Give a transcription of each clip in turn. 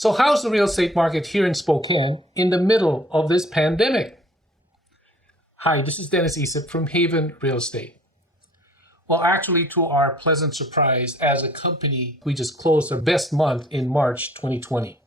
So how's the real estate market here in Spokane in the middle of this pandemic? Hi, this is Dennis Isip from Haven Real Estate. Well, actually, to our pleasant surprise, as a company, we just closed our best month in March 2020.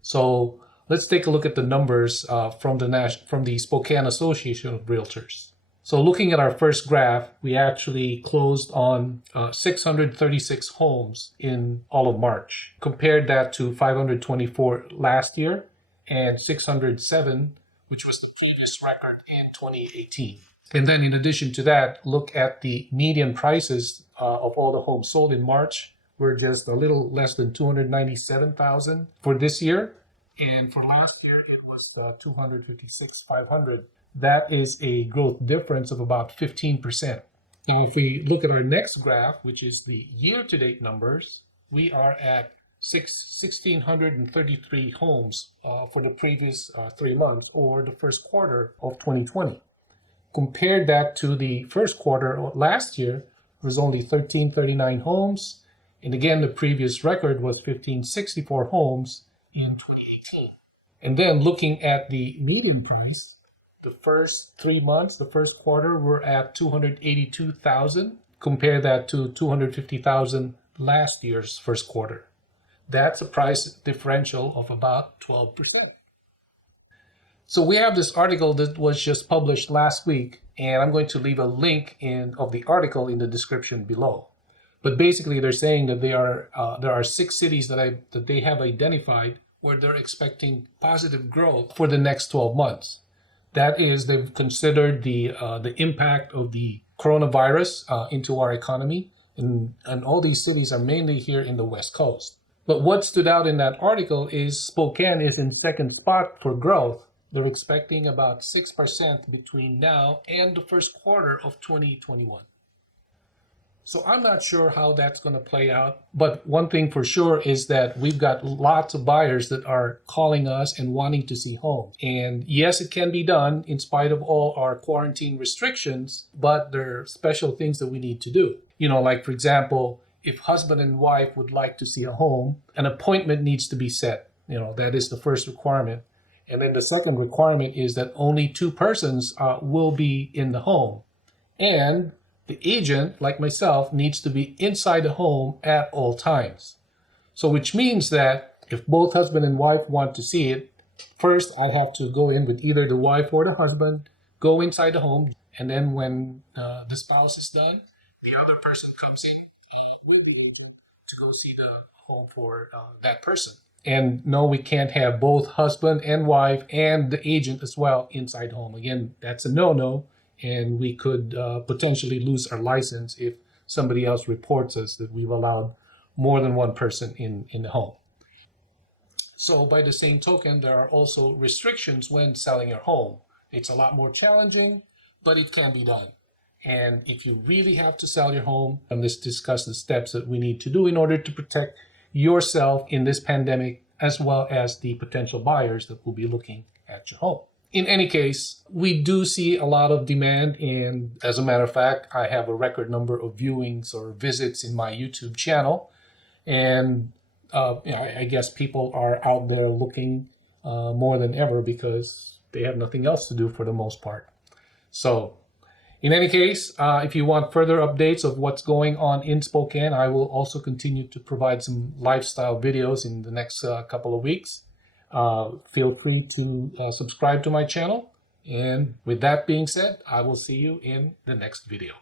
So let's take a look at the numbers from the Spokane Association of Realtors. So looking at our first graph, we actually closed on 636 homes in all of March. Compared that to 524 last year and 607, which was the previous record in 2018. And then in addition to that, look at the median prices of all the homes sold in March. We're just a little less than 297,000 for this year. And for last year, it was 256,500. That is a growth difference of about 15%. Now, if we look at our next graph, which is the year-to-date numbers, we are at 1,633 homes for the previous 3 months, or the first quarter of 2020. Compared that to the first quarter of last year, it was only 1,339 homes. And again, the previous record was 1,564 homes in 2018. And then looking at the median price, the first 3 months, the first quarter, we're at 282,000. Compare that to 250,000 last year's first quarter. That's a price differential of about 12%. So we have this article that was just published last week, and I'm going to leave a link of the article in the description below. But basically, they're saying that there are 6 cities that they have identified where they're expecting positive growth for the next 12 months. That is, they've considered the impact of the coronavirus into our economy, and all these cities are mainly here in the West Coast. But what stood out in that article is Spokane is in second spot for growth. They're expecting about 6% between now and the first quarter of 2021. So I'm not sure how that's going to play out, but one thing for sure is that we've got lots of buyers that are calling us and wanting to see homes. And yes, it can be done in spite of all our quarantine restrictions, but there are special things that we need to do. Like for example, if husband and wife would like to see a home, an appointment needs to be set. That is the first requirement. And then the second requirement is that only 2 persons will be in the home. And the agent, like myself, needs to be inside the home at all times. So which means that if both husband and wife want to see it, first I have to go in with either the wife or the husband, go inside the home, and then when the spouse is done, the other person comes in with the agent to go see the home for that person. And no, we can't have both husband and wife and the agent as well inside the home. Again, that's a no-no. And we could potentially lose our license if somebody else reports us that we've allowed more than one person in the home. So by the same token, there are also restrictions when selling your home. It's a lot more challenging, but it can be done. And if you really have to sell your home, and let's discuss the steps that we need to do in order to protect yourself in this pandemic, as well as the potential buyers that will be looking at your home. In any case, we do see a lot of demand, and as a matter of fact, I have a record number of viewings or visits in my YouTube channel, and I guess people are out there looking more than ever because they have nothing else to do for the most part. So, in any case, if you want further updates of what's going on in Spokane, I will also continue to provide some lifestyle videos in the next couple of weeks. Feel free to subscribe to my channel. And with that being said, I will see you in the next video.